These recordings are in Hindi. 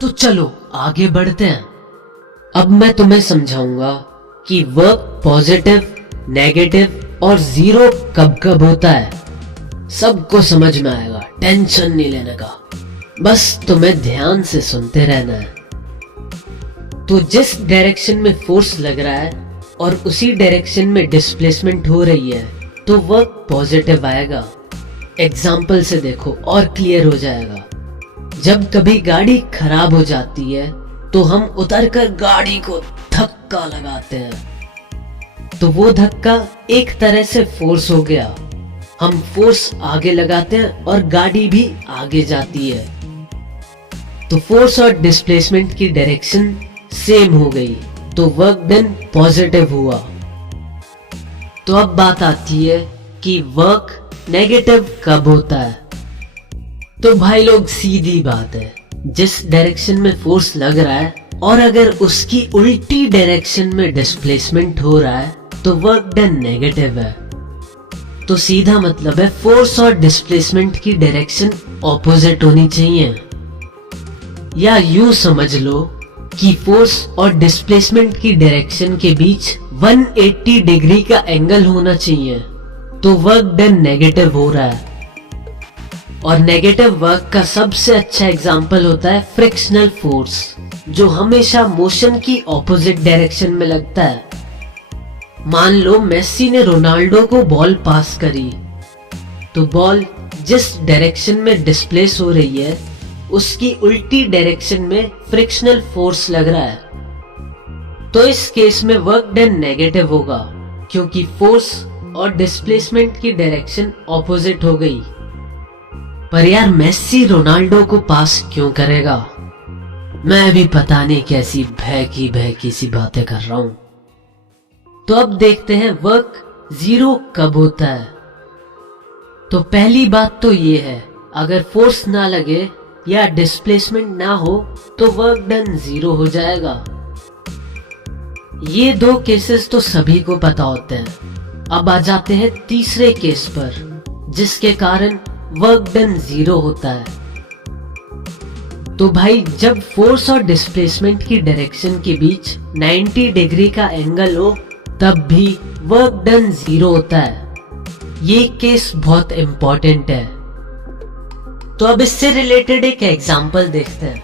तो चलो आगे बढ़ते हैं। अब मैं तुम्हें समझाऊंगा कि वर्क पॉजिटिव, नेगेटिव और जीरो कब कब होता है। सबको समझ में आएगा, टेंशन नहीं लेने का, बस तुम्हें ध्यान से सुनते रहना है। तो जिस डायरेक्शन में फोर्स लग रहा है और उसी डायरेक्शन में डिस्प्लेसमेंट हो रही है तो वर्क पॉजिटिव आएगा। एग्जाम्पल से देखो और क्लियर हो जाएगा। जब कभी गाड़ी खराब हो जाती है तो हम उतरकर गाड़ी को धक्का लगाते हैं, तो वो धक्का एक तरह से फोर्स हो गया। हम फोर्स आगे लगाते हैं और गाड़ी भी आगे जाती है, तो फोर्स और डिस्प्लेसमेंट की डायरेक्शन सेम हो गई, तो वर्क डन पॉजिटिव हुआ। तो अब बात आती है कि वर्क नेगेटिव कब होता है। तो भाई लोग सीधी बात है, जिस डायरेक्शन में फोर्स लग रहा है और अगर उसकी उल्टी डायरेक्शन में डिस्प्लेसमेंट हो रहा है तो वर्क डन नेगेटिव है। तो सीधा मतलब है फोर्स और डिस्प्लेसमेंट की डायरेक्शन ऑपोजिट होनी चाहिए, या यूं समझ लो कि फोर्स और डिस्प्लेसमेंट की डायरेक्शन के बीच 180 डिग्री का एंगल होना चाहिए, तो वर्क डन नेगेटिव हो रहा है। और नेगेटिव वर्क का सबसे अच्छा एग्जाम्पल होता है फ्रिक्शनल फोर्स, जो हमेशा मोशन की ऑपोजिट डायरेक्शन में लगता है। मान लो मेसी ने रोनाल्डो को बॉल पास करी, तो बॉल जिस डायरेक्शन में डिस्प्लेस हो रही है उसकी उल्टी डायरेक्शन में फ्रिक्शनल फोर्स लग रहा है। तो इस केस में वर्क डन नेगेटिव होगा, क्योंकि फोर्स और डिस्प्लेसमेंट की डायरेक्शन ऑपोजिट हो गई। पर यार मेसी रोनाल्डो को पास क्यों करेगा? मैं भी पता नहीं कैसी भय सी बातें कर रहा हूं। तो अब देखते हैं वर्क जीरो कब होता है। तो पहली बात तो ये है, अगर फोर्स ना लगे या डिस्प्लेसमेंट ना हो तो वर्क डन जीरो हो जाएगा। ये दो केसेस तो सभी को पता होते हैं। अब आ जाते हैं तीसरे केस पर, जिसके कारण वर्क डन जीरो होता है। तो भाई जब फोर्स और डिस्प्लेसमेंट की डायरेक्शन के बीच 90 डिग्री का एंगल हो तब भी वर्क डन जीरो होता है। ये केस बहुत इंपॉर्टेंट है। तो अब इससे रिलेटेड एक एग्जांपल देखते हैं।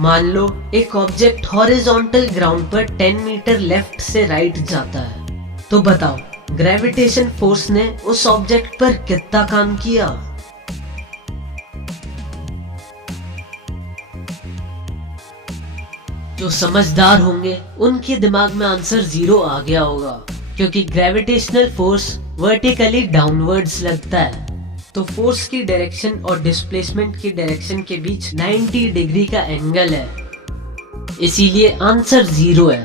मान लो एक ऑब्जेक्ट हॉरिजॉन्टल ग्राउंड पर 10 मीटर लेफ्ट से राइट जाता है, तो बताओ ग्रेविटेशन फोर्स ने उस ऑब्जेक्ट पर कितना काम किया? जो समझदार होंगे उनके दिमाग में आंसर जीरो आ गया होगा, क्योंकि ग्रेविटेशनल फोर्स वर्टिकली डाउनवर्ड्स लगता है, तो फोर्स की डायरेक्शन और डिस्प्लेसमेंट की डायरेक्शन के बीच 90 डिग्री का एंगल है, इसीलिए आंसर जीरो है।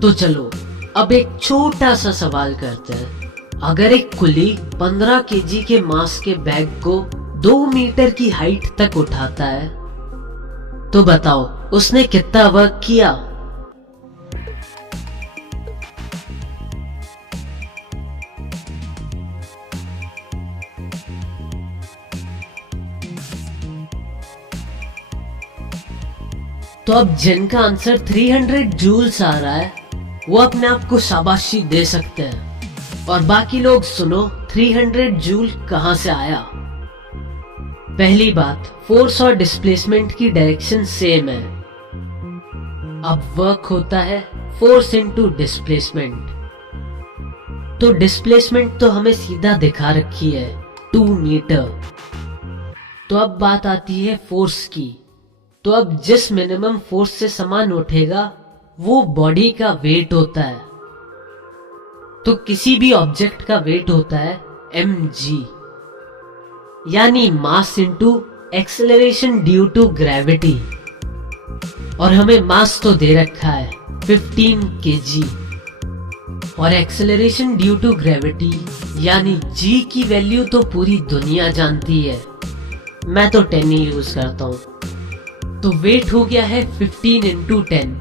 तो चलो अब एक छोटा सा सवाल करते हैं। अगर एक कुली 15 केजी के मास के बैग को 2 मीटर की हाइट तक उठाता है, तो बताओ उसने कितना वर्क किया? तो अब जिनका आंसर 300 जूल्स आ रहा है वो अपने आप को शाबाशी दे सकते हैं। और बाकी लोग सुनो 300 जूल कहां से आया। पहली बात, फोर्स और डिस्प्लेसमेंट की डायरेक्शन सेम है। अब वर्क होता है फोर्स इनटू डिस्प्लेसमेंट। तो डिस्प्लेसमेंट तो हमें सीधा दिखा रखी है 2 मीटर। तो अब बात आती है फोर्स की। तो अब जिस मिनिमम फोर्स से सामान उठेगा वो बॉडी का वेट होता है। तो किसी भी ऑब्जेक्ट का वेट होता है mg, यानी mass into acceleration due to gravity. और हमें मास तो दे रखा है 15 kg, और एक्सेलरेशन ड्यू टू ग्रेविटी यानी g की वैल्यू तो पूरी दुनिया जानती है, मैं तो 10 ही यूज करता हूं। तो वेट हो गया है 15 इंटू 10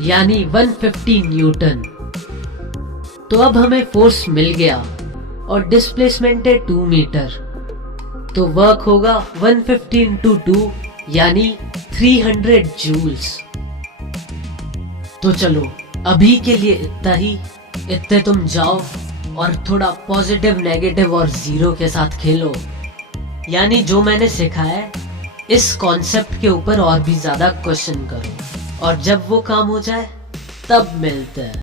यानी 150 न्यूटन। तो अब हमें फोर्स मिल गया और डिस्प्लेसमेंट है 2 मीटर। तो वर्क होगा 150 इंटू 2 यानी 300 जूल्स। तो चलो अभी के लिए इतना ही। इतने तुम जाओ और थोड़ा पॉजिटिव, नेगेटिव और जीरो के साथ खेलो। यानी जो मैंने सिखाया है इस कॉन्सेप्ट के ऊपर और भी ज्यादा क्वेश्चन करो, और जब वो काम हो जाए तब मिलते हैं।